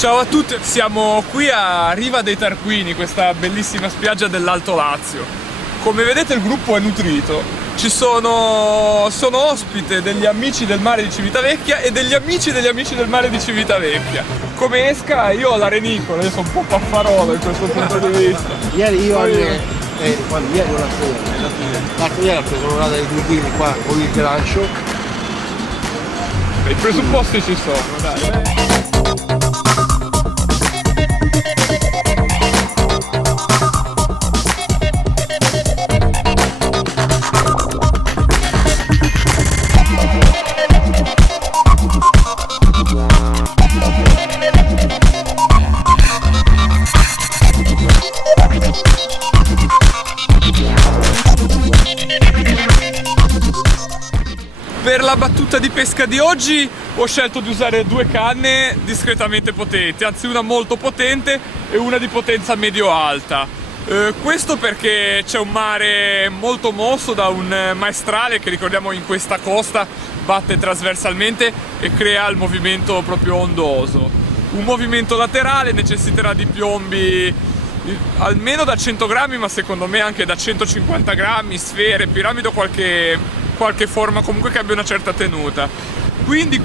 Ciao a tutti, siamo qui a Riva dei Tarquini, questa bellissima spiaggia dell'Alto Lazio. Come vedete il gruppo è nutrito, sono ospite degli amici del mare di Civitavecchia e degli amici del mare di Civitavecchia. Come esca io ho l'Arenicola, io sono un po' paffarolo in questo punto di vista. Ieri ieri o l'altro ieri ho preso una dei 2 kg qua con il grancio. I presupposti ci sono, dai. Per la battuta di pesca di oggi ho scelto di usare 2 canne discretamente potenti, anzi una molto potente e una di potenza medio-alta. Questo perché c'è un mare molto mosso da un maestrale che, ricordiamo, in questa costa batte trasversalmente e crea il movimento proprio ondoso. Un movimento laterale necessiterà di piombi almeno da 100 grammi, ma secondo me anche da 150 grammi, sfere, piramide, qualche forma comunque che abbia una certa tenuta. Quindi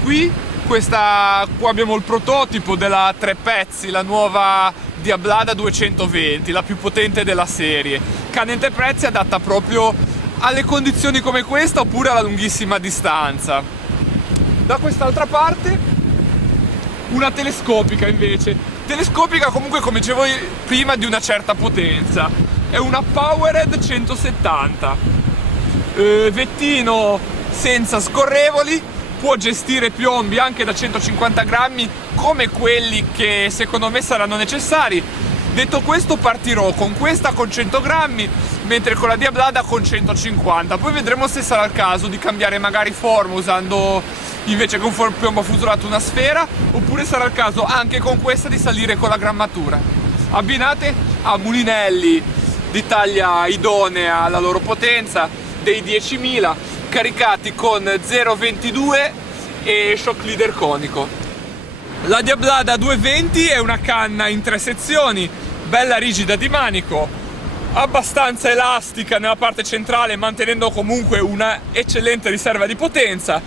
qua abbiamo il prototipo della 3 pezzi, la nuova Diablada 220, la più potente della serie. Canna in 3 pezzi adatta proprio alle condizioni come questa oppure alla lunghissima distanza. Da quest'altra parte una telescopica invece. Telescopica comunque, come dicevo prima, di una certa potenza. È una Powered 170. Vettino senza scorrevoli, può gestire piombi anche da 150 grammi come quelli che secondo me saranno necessari. Detto questo, partirò con questa con 100 grammi, mentre con la Diablada con 150. Poi vedremo se sarà il caso di cambiare magari forma usando invece che un piombo fusolato una sfera, oppure sarà il caso anche con questa di salire con la grammatura. Abbinate a mulinelli di taglia idonea alla loro potenza, dei 10.000, caricati con 0,22 e shock leader conico. La Diablada 220 è una canna in 3 sezioni, bella rigida di manico, abbastanza elastica nella parte centrale, mantenendo comunque una eccellente riserva di potenza,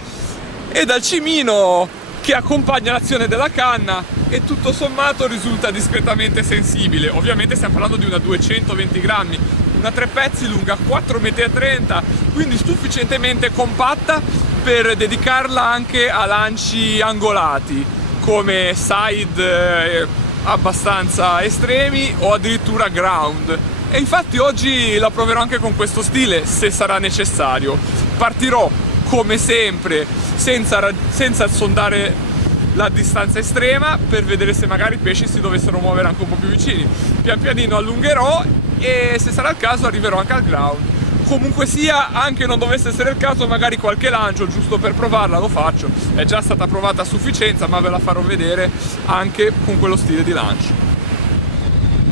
e dal cimino che accompagna l'azione della canna e tutto sommato risulta discretamente sensibile. Ovviamente stiamo parlando di una 220 grammi, una 3 pezzi lunga 4,30 m, quindi sufficientemente compatta per dedicarla anche a lanci angolati come side abbastanza estremi o addirittura ground. E infatti oggi la proverò anche con questo stile, se sarà necessario. Partirò come sempre senza sondare la distanza estrema, per vedere se magari i pesci si dovessero muovere anche un po' più vicini. Pian pianino allungherò e, se sarà il caso, arriverò anche al ground. Comunque sia, anche non dovesse essere il caso, magari qualche lancio giusto per provarla lo faccio. È già stata provata a sufficienza, ma ve la farò vedere anche con quello stile di lancio.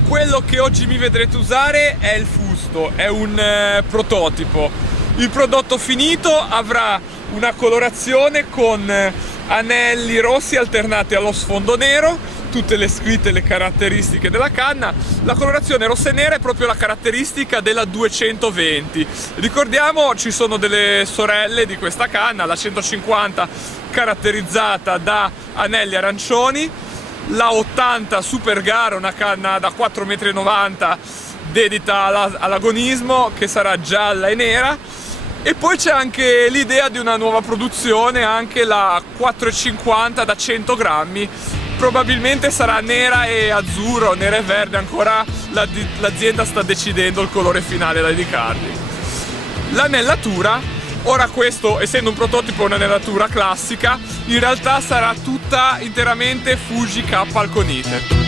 Quello che oggi mi vedrete usare è il fusto, è un prototipo. Il prodotto finito avrà una colorazione con anelli rossi alternati allo sfondo nero, tutte le scritte e le caratteristiche della canna. La colorazione rossa e nera è proprio la caratteristica della 220. Ricordiamo, ci sono delle sorelle di questa canna, la 150 caratterizzata da anelli arancioni, la 80 Super Gara, una canna da 4,90 m dedita all'agonismo, che sarà gialla e nera. E poi c'è anche l'idea di una nuova produzione, anche la 4,50 da 100 grammi, probabilmente sarà nera e azzurro, nera e verde, ancora l'azienda sta decidendo il colore finale da dedicargli. L'annellatura, ora questo, essendo un prototipo, è un'annellatura classica, in realtà sarà tutta interamente Fuji K Alconite.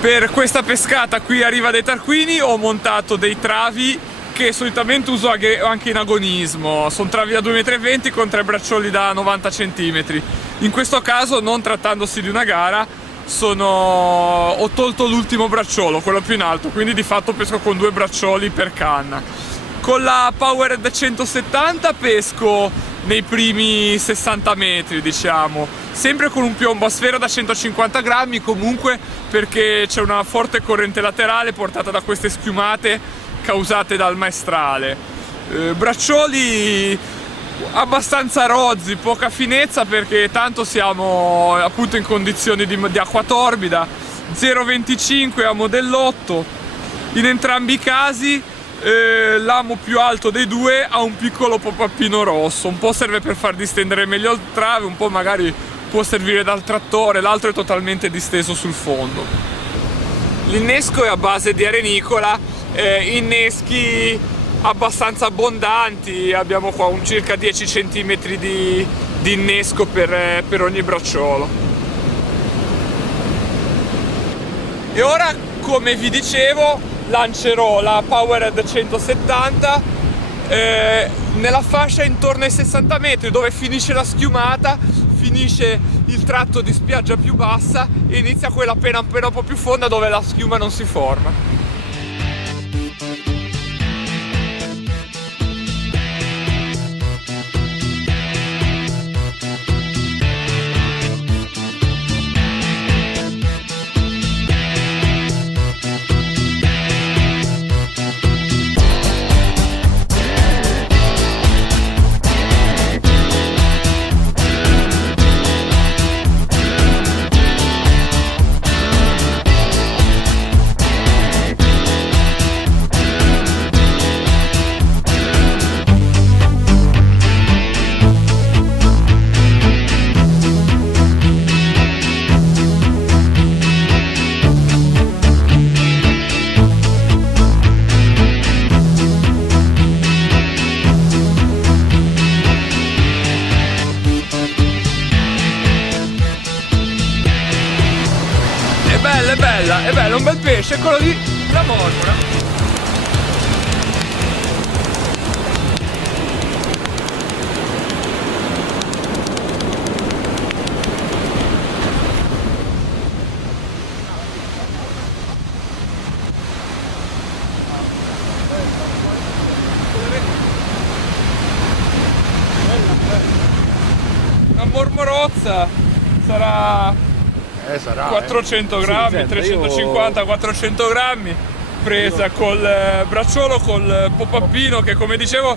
Per questa pescata qui a Riva dei Tarquini ho montato dei travi che solitamente uso anche in agonismo. Sono travi da 2,20 m con 3 braccioli da 90 cm. In questo caso, non trattandosi di una gara, ho tolto l'ultimo bracciolo, quello più in alto, quindi di fatto pesco con 2 braccioli per canna. Con la Powered 170 pesco nei primi 60 metri, diciamo, sempre con un piombo a sfera da 150 grammi, comunque, perché c'è una forte corrente laterale portata da queste schiumate causate dal maestrale. Braccioli abbastanza rozzi, poca finezza, perché tanto siamo appunto in condizioni di acqua torbida. 0,25 a modellotto. In entrambi i casi l'amo più alto dei due ha un piccolo pop-upino rosso, un po' serve per far distendere meglio il trave, un po' magari può servire dal trattore, l'altro è totalmente disteso sul fondo. L'innesco è a base di arenicola, inneschi abbastanza abbondanti, abbiamo qua un circa 10 cm di innesco per ogni bracciolo. E ora, come vi dicevo, lancerò la Powered 170 nella fascia intorno ai 60 metri, dove finisce la schiumata, finisce il tratto di spiaggia più bassa e inizia quella appena un po' più fonda, dove la schiuma non si forma. È bella, un bel pesce, è quello di la mormora. Una mormorozza sarà 400 grammi, 350-400 grammi, presa col bracciolo, col pop-upino, che come dicevo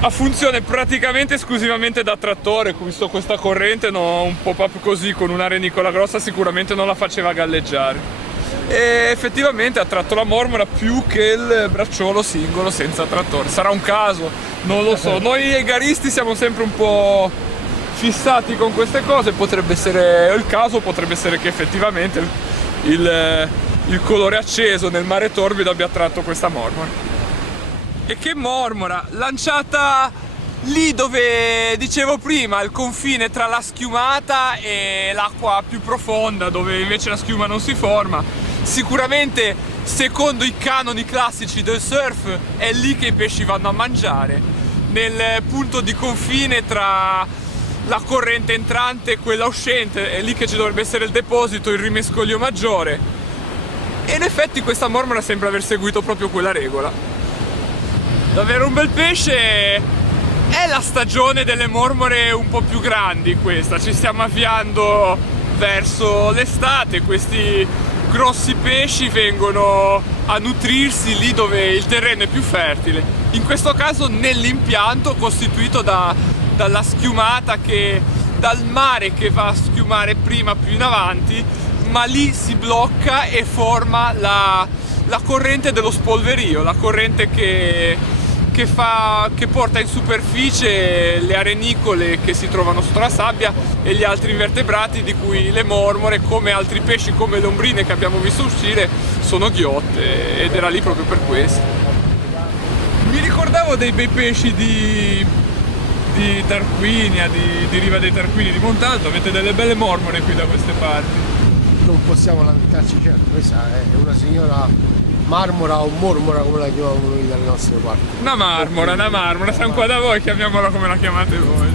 ha funzione praticamente esclusivamente da trattore. Visto questa corrente, no, un pop-up così con un'arenicola grossa sicuramente non la faceva galleggiare, e effettivamente ha tratto la mormora più che il bracciolo singolo senza trattore. Sarà un caso, non lo so, noi garisti siamo sempre un po' fissati con queste cose. Potrebbe essere il caso, potrebbe essere che effettivamente il colore acceso nel mare torbido abbia attratto questa mormora. E che mormora, lanciata lì dove dicevo prima, al confine tra la schiumata e l'acqua più profonda, dove invece la schiuma non si forma. Sicuramente, secondo i canoni classici del surf, è lì che i pesci vanno a mangiare, nel punto di confine tra la corrente entrante e quella uscente. È lì che ci dovrebbe essere il deposito, il rimescolio maggiore, e in effetti questa mormora sembra aver seguito proprio quella regola. Davvero un bel pesce. È la stagione delle mormore un po' più grandi questa, ci stiamo avviando verso l'estate. Questi grossi pesci vengono a nutrirsi lì dove il terreno è più fertile, in questo caso nell'impianto costituito dalla schiumata, dal mare che va a schiumare prima più in avanti, ma lì si blocca e forma la corrente dello spolverio, la corrente che porta in superficie le arenicole che si trovano sotto la sabbia e gli altri invertebrati di cui le mormore, come altri pesci come le ombrine che abbiamo visto uscire, sono ghiotte, ed era lì proprio per questo. Mi ricordavo dei bei pesci di Tarquinia, di Riva dei Tarquini, di Montalto. Avete delle belle mormore qui da queste parti. non possiamo lamentarci, certo, questa è una signora marmora o mormora come la chiamavamo noi dalle nostre parti. Una marmora, siamo qua da voi, chiamiamola come la chiamate voi.